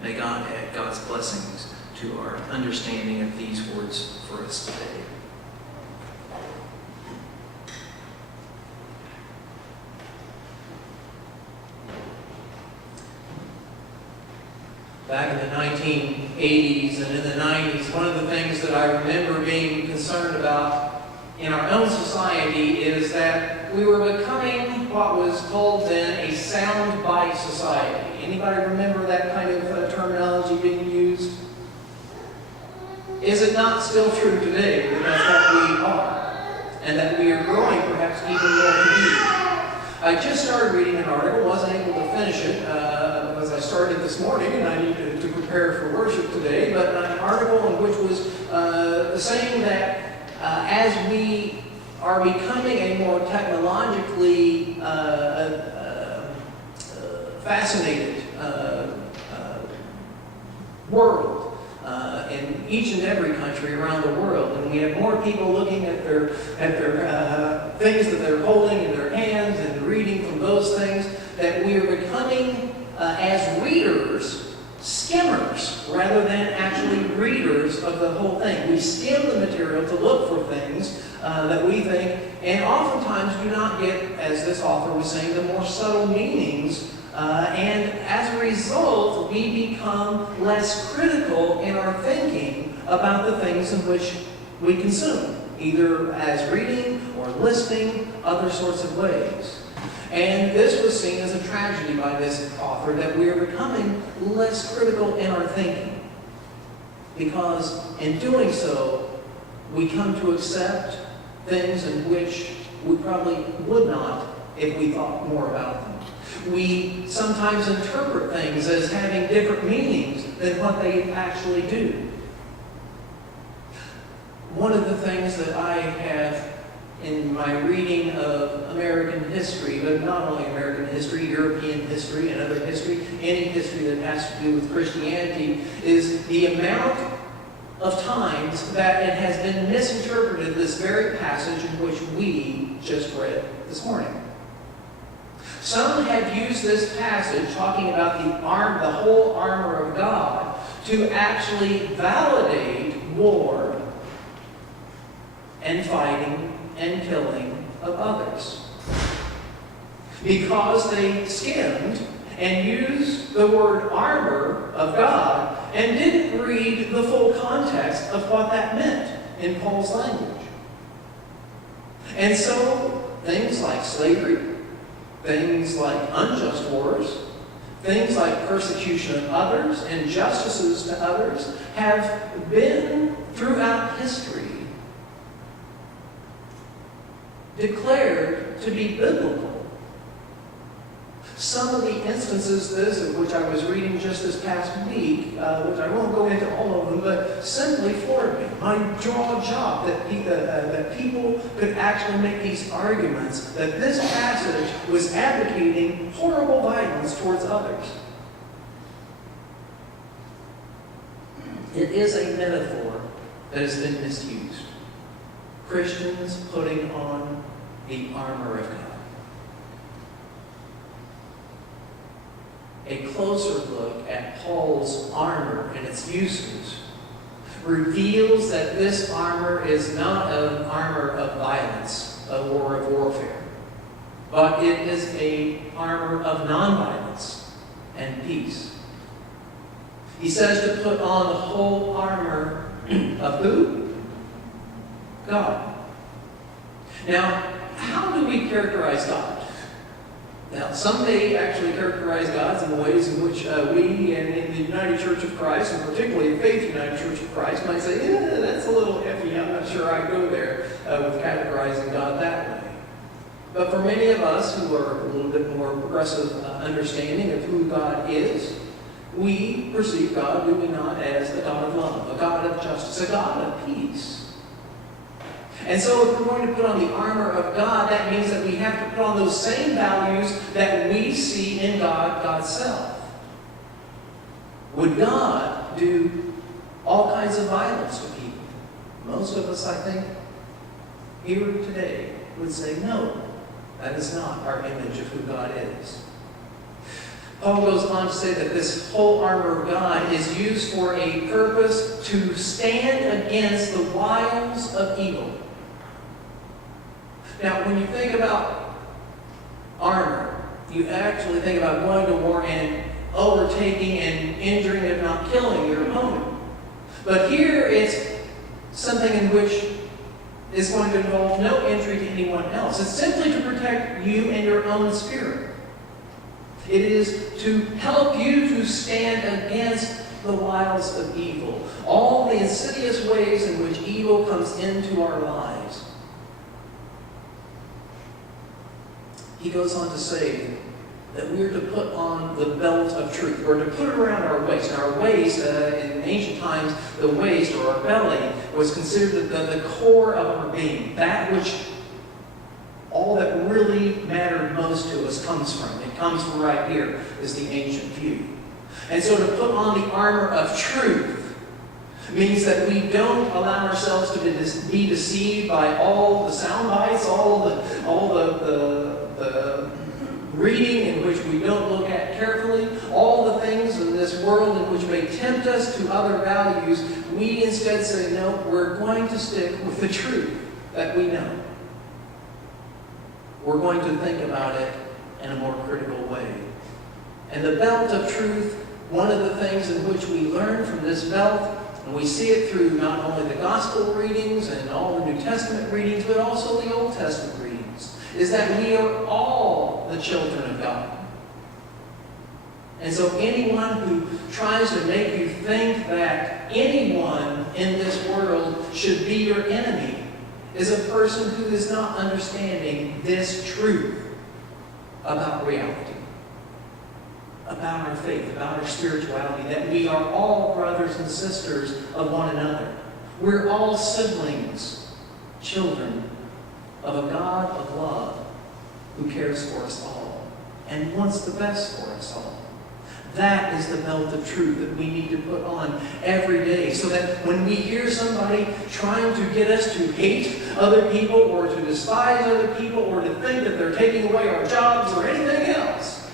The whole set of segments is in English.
May God add God's blessings to our understanding of these words for us today. Back in the 1980s and in the 90s, one of the things that I remember being concerned about in our own society is that we were becoming what was called then a soundbite society. Anybody remember that kind of terminology being used? Is it not still true today that that's what we are, and that we are growing perhaps even more to be? I just started reading an article, wasn't able to finish it because I started this morning and I needed to prepare for worship today, but an article in which was saying that as we are becoming a more technologically fascinated world in each and every country around the world, and we have more people looking at their things that they're holding in their hands and reading from those things, that we are becoming, as readers, skimmers rather than actually readers of the whole thing. We skim the material to look for things that we think, and oftentimes do not get, as this author was saying, the more subtle meanings. And as a result, we become less critical in our thinking about the things in which we consume, either as reading or listening, other sorts of ways. And this was seen as a tragedy by this author, that we are becoming less critical in our thinking. Because in doing so, we come to accept things in which we probably would not if we thought more about them. We sometimes interpret things as having different meanings than what they actually do. One of the things that I have in my reading of American history, but not only American history, European history, and other history, any history that has to do with Christianity, is the amount of times that it has been misinterpreted, this very passage in which we just read this morning. Some have used this passage, talking about the whole armor of God, to actually validate war and fighting and killing of others. Because they skimmed and used the word armor of God and didn't read the full context of what that meant in Paul's language. And so things like slavery, things like unjust wars, things like persecution of others, injustices to others, have been throughout history declared to be biblical. Some of the instances of which I was reading just this past week, which I won't go into all of them, but simply floored me. My jaw dropped that people could actually make these arguments that this passage was advocating horrible violence towards others. It is a metaphor that has been misused. Christians putting on the armor of God. A closer look at Paul's armor and its uses reveals that this armor is not an armor of violence, or of warfare, but it is an armor of nonviolence and peace. He says to put on the whole armor of who? God. Now, how do we characterize God? Now, some may actually characterize God in the ways in which we and in the United Church of Christ, and particularly the Faith United Church of Christ, might say, yeah, that's a little iffy. I'm not sure I go there with categorizing God that way. But for many of us who are a little bit more progressive understanding of who God is, we perceive God, do we not, as a God of love, a God of justice, a God of peace. And so if we're going to put on the armor of God, that means that we have to put on those same values that we see in God, God's self. Would God do all kinds of violence to people? Most of us, I think, here today would say, no, that is not our image of who God is. Paul goes on to say that this whole armor of God is used for a purpose to stand against the wiles of evil. Now, when you think about armor, you actually think about going to war and overtaking and injuring, if not killing, your opponent. But here it's something in which is going to involve no injury to anyone else. It's simply to protect you and your own spirit. It is to help you to stand against the wiles of evil, all the insidious ways in which evil comes into our lives. He goes on to say that we are to put on the belt of truth, or to put it around our waist. Now, our waist, in ancient times, the waist, or our belly, was considered the core of our being. That which, all that really mattered most to us comes from. It comes from right here, is the ancient view. And so to put on the armor of truth means that we don't allow ourselves to be deceived by all the sound bites, all the reading in which we don't look at carefully, all the things in this world in which may tempt us to other values. We instead say, no, we're going to stick with the truth that we know. We're going to think about it in a more critical way. And the belt of truth, one of the things in which we learn from this belt, and we see it through not only the gospel readings and all the New Testament readings, but also the Old Testament readings, is that we are all the children of God. And so anyone who tries to make you think that anyone in this world should be your enemy is a person who is not understanding this truth about reality, about our faith, about our spirituality, that we are all brothers and sisters of one another. We're all siblings, children of a God of love who cares for us all and wants the best for us all. That is the belt of truth that we need to put on every day, so that when we hear somebody trying to get us to hate other people or to despise other people or to think that they're taking away our jobs or anything else,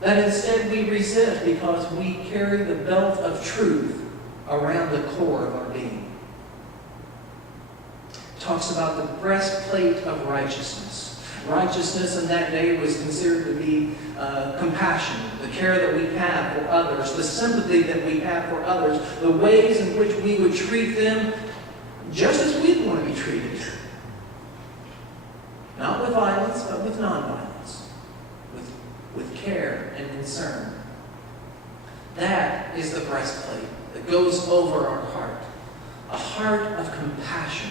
that instead we resist because we carry the belt of truth around the core of our being. It talks about the breastplate of righteousness. Righteousness in that day was considered to be compassion, the care that we have for others, the sympathy that we have for others, the ways in which we would treat them just as we'd want to be treated. Not with violence, but with nonviolence, with care and concern. That is the breastplate that goes over our heart, a heart of compassion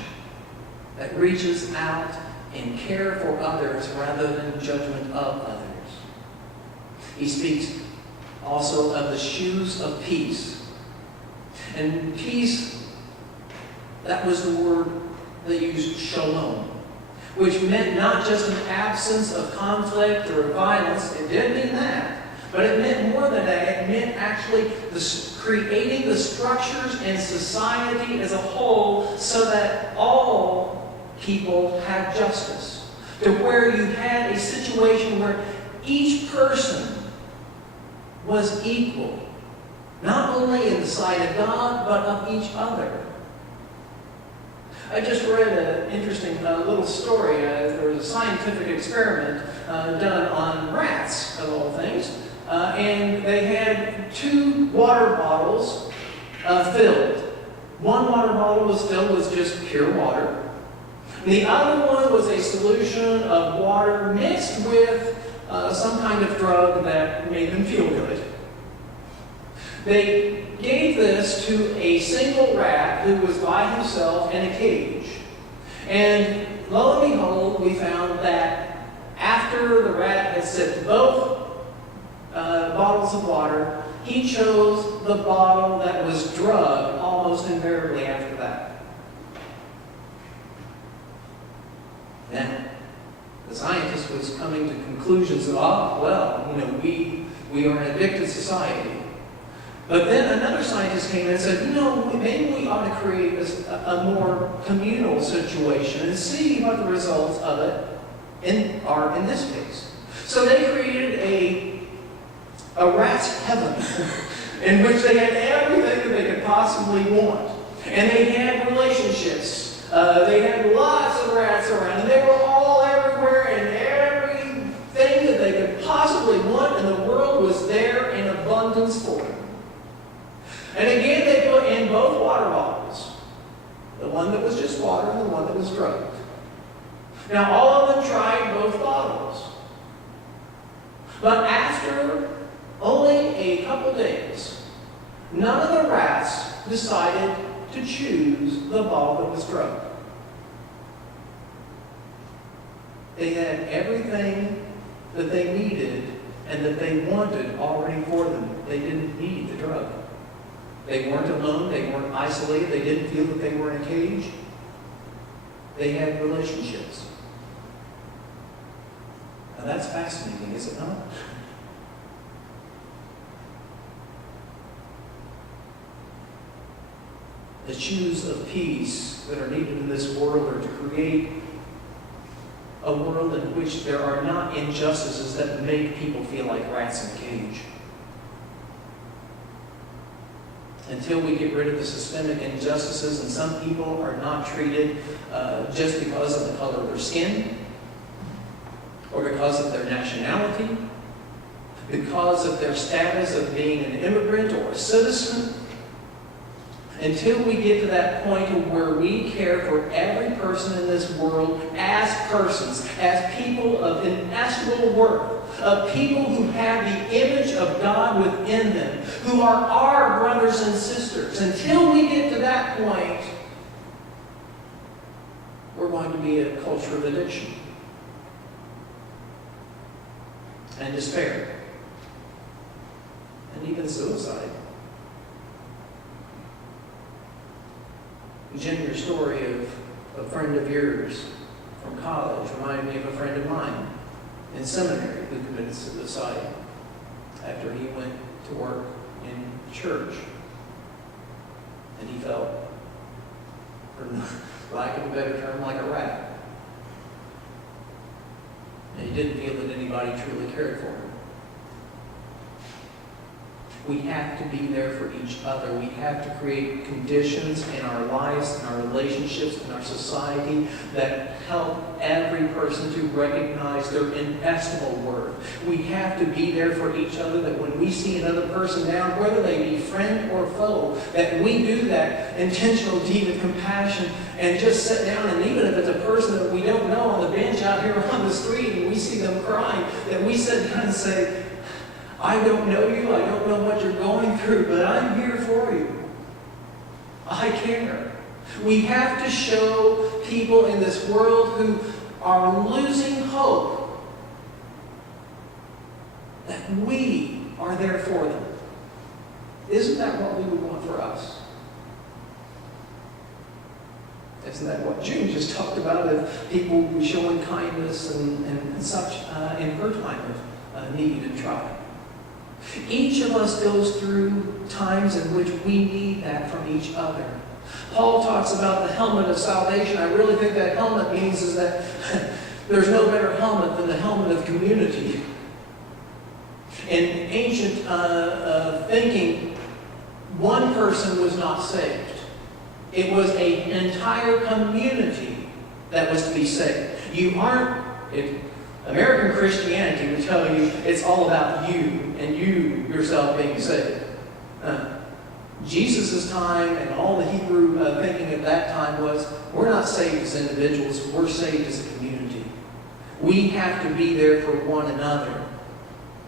that reaches out and care for others rather than judgment of others. He speaks also of the shoes of peace. And peace, that was the word they used, shalom, which meant not just an absence of conflict or violence. It did mean that. But it meant more than that. It meant actually creating the structures and society as a whole so that all people had justice, to where you had a situation where each person was equal, not only in the sight of God, but of each other. I just read an interesting little story. There was a scientific experiment done on rats, of all things, and they had 2 water bottles filled. One water bottle was filled with just pure water. The other one was a solution of water mixed with some kind of drug that made them feel good. They gave this to a single rat who was by himself in a cage. And lo and behold, we found that after the rat had sipped both bottles of water, he chose the bottle that was drugged almost invariably after that. Now, the scientist was coming to conclusions of, we are an addicted society. But then another scientist came in and said, maybe we ought to create a more communal situation and see what the results of it are in this case. So they created a rat's heaven, in which they had everything that they could possibly want. And they had relationships. They had lots of rats around, and they were all everywhere, and everything that they could possibly want in the world was there in abundance for them. And again, they put in both water bottles. The one that was just water and the one that was drugged. Now, all of them tried both bottles. But after only a couple days, none of the rats decided to choose the bottle that was drugged. They had everything that they needed and that they wanted already for them. They didn't need the drug. They weren't alone. They weren't isolated. They didn't feel that they were in a cage. They had relationships. Now that's fascinating, is it not? The shoes of peace that are needed in this world are to create a world in which there are not injustices that make people feel like rats in a cage. Until we get rid of the systemic injustices, and some people are not treated just because of the color of their skin, or because of their nationality, because of their status of being an immigrant or a citizen. Until we get to that point where we care for every person in this world as persons, as people of inestimable worth, of people who have the image of God within them, who are our brothers and sisters. Until we get to that point, we're going to be a culture of addiction and despair and even suicide. Jen, your story of a friend of yours from college reminded me of a friend of mine in seminary who committed suicide after he went to work in church. And he felt, for lack of a better term, like a rat. And he didn't feel that anybody truly cared for him. We have to be there for each other. We have to create conditions in our lives, in our relationships, in our society that help every person to recognize their inestimable worth. We have to be there for each other, that when we see another person down, whether they be friend or foe, that we do that intentional deed of compassion and just sit down, and even if it's a person that we don't know on the bench out here on the street and we see them crying, that we sit down and say, I don't know you, I don't know what you're going through, but I'm here for you. I care. We have to show people in this world who are losing hope that we are there for them. Isn't that what we would want for us? Isn't that what June just talked about, of people showing kindness and such in her time of need and trial? Each of us goes through times in which we need that from each other. Paul talks about the helmet of salvation. I really think that helmet means is that there's no better helmet than the helmet of community. In ancient thinking, one person was not saved. It was an entire community that was to be saved. American Christianity would tell you it's all about you and you yourself being saved. Jesus' time and all the Hebrew thinking at that time was, we're not saved as individuals, we're saved as a community. We have to be there for one another.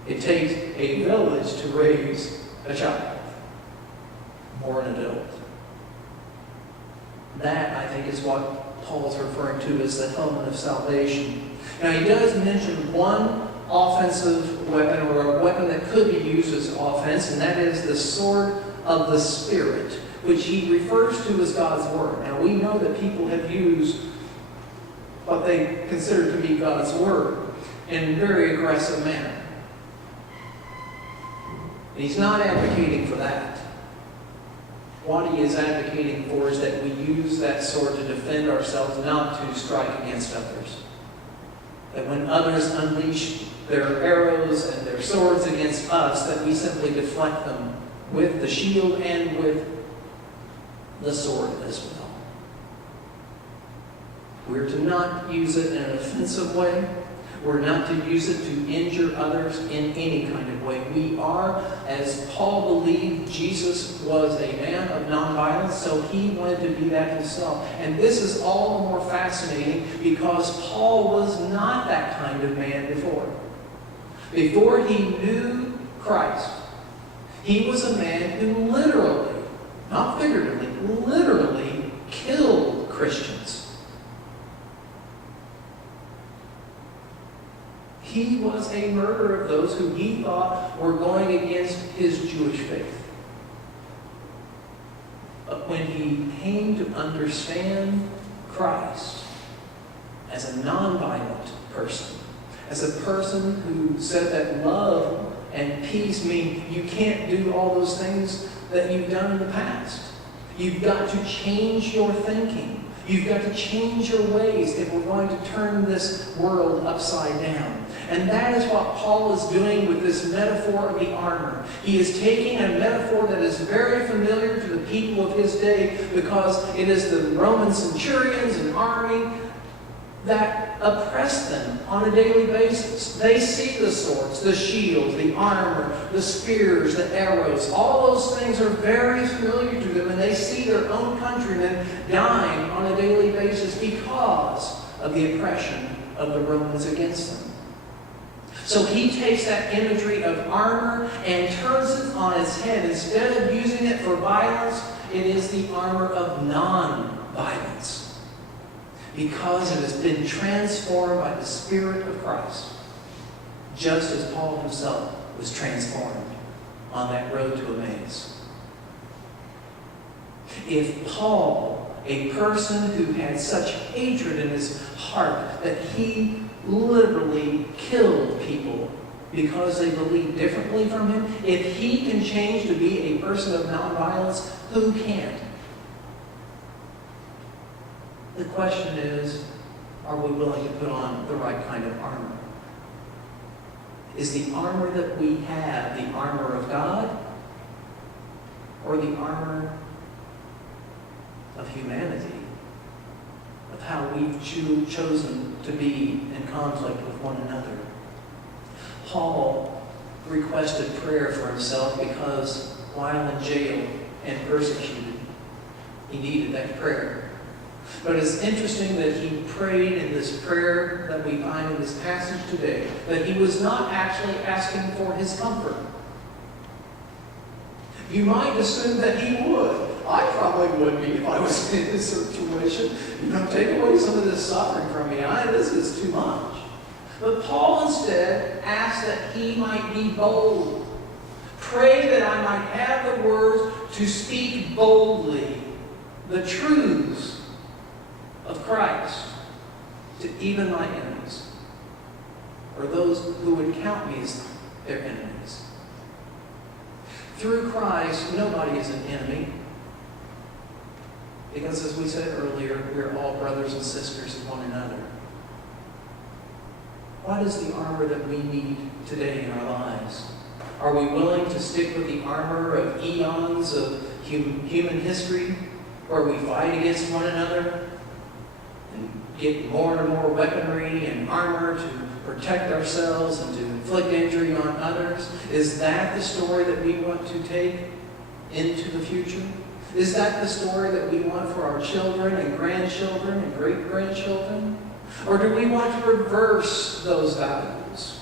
It takes a village to raise a child or an adult. That, I think, is what Paul's referring to as the helmet of salvation. Now, he does mention one offensive weapon, or a weapon that could be used as offense, and that is the sword of the Spirit, which he refers to as God's Word. Now, we know that people have used what they consider to be God's Word in a very aggressive manner. And he's not advocating for that. What he is advocating for is that we use that sword to defend ourselves, not to strike against others. That when others unleash their arrows and their swords against us, that we simply deflect them with the shield and with the sword as well. We're to not use it in an offensive way. We're not to use it to injure others in any kind of way. We are, as Paul believed Jesus was a man of nonviolence, so he wanted to be that himself. And this is all the more fascinating because Paul was not that kind of man before. Before he knew Christ, he was a man who literally, not figuratively, literally killed Christians. He was a murderer of those who he thought were going against his Jewish faith. But when he came to understand Christ as a nonviolent person, as a person who said that love and peace mean you can't do all those things that you've done in the past. You've got to change your thinking. You've got to change your ways if we're going to turn this world upside down. And that is what Paul is doing with this metaphor of the armor. He is taking a metaphor that is very familiar to the people of his day because it is the Roman centurions and army that oppress them on a daily basis. They see the swords, the shields, the armor, the spears, the arrows. All those things are very familiar to them, and they see their own countrymen dying on a daily basis because of the oppression of the Romans against them. So he takes that imagery of armor and turns it on its head. Instead of using it for violence, it is the armor of non-violence. Because it has been transformed by the Spirit of Christ, just as Paul himself was transformed on that road to Emmaus. If Paul, a person who had such hatred in his heart that he literally killed people because they believed differently from him, if he can change to be a person of nonviolence, who can't? The question is, are we willing to put on the right kind of armor? Is the armor that we have the armor of God or the armor of humanity, of how we've chosen to be in conflict with one another? Paul requested prayer for himself because while in jail and persecuted, he needed that prayer. But it's interesting that he prayed in this prayer that we find in this passage today, that he was not actually asking for his comfort. You might assume that he would. I probably would be if I was in this situation. Take away some of this suffering from me. This is too much. But Paul instead asked that he might be bold. Pray that I might have the words to speak boldly the truths of Christ to even my enemies, or those who would count me as their enemies. Through Christ, nobody is an enemy, because as we said earlier, we're all brothers and sisters of one another. What is the armor that we need today in our lives? Are we willing to stick with the armor of eons of human history, where we fight against one another, get more and more weaponry and armor to protect ourselves and to inflict injury on others? Is that the story that we want to take into the future? Is that the story that we want for our children and grandchildren and great-grandchildren? Or do we want to reverse those values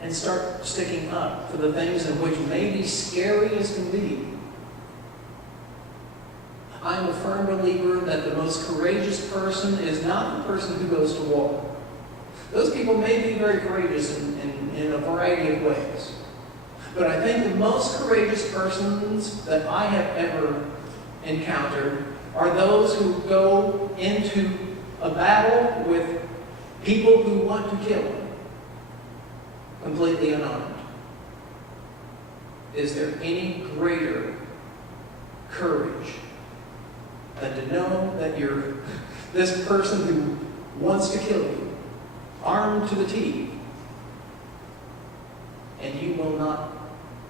and start sticking up for the things in which may be scary as can be? I'm a firm believer that the most courageous person is not the person who goes to war. Those people may be very courageous in a variety of ways. But I think the most courageous persons that I have ever encountered are those who go into a battle with people who want to kill them, completely unarmed. Is there any greater courage than to know that you're this person who wants to kill you armed to the teeth, and you will not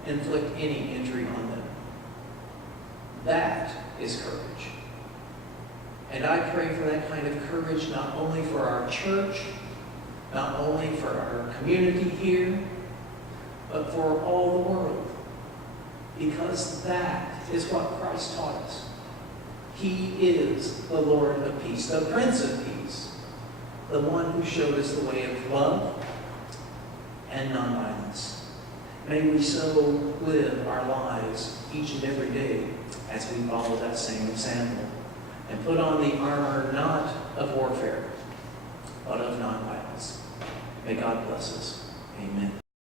inflict any injury on them. That is courage. And I pray for that kind of courage not only for our church, not only for our community here, but for all the world. Because that is what Christ taught us. He is the Lord of peace, the Prince of Peace, the one who showed us the way of love and nonviolence. May we so live our lives each and every day as we follow that same example and put on the armor not of warfare, but of nonviolence. May God bless us. Amen.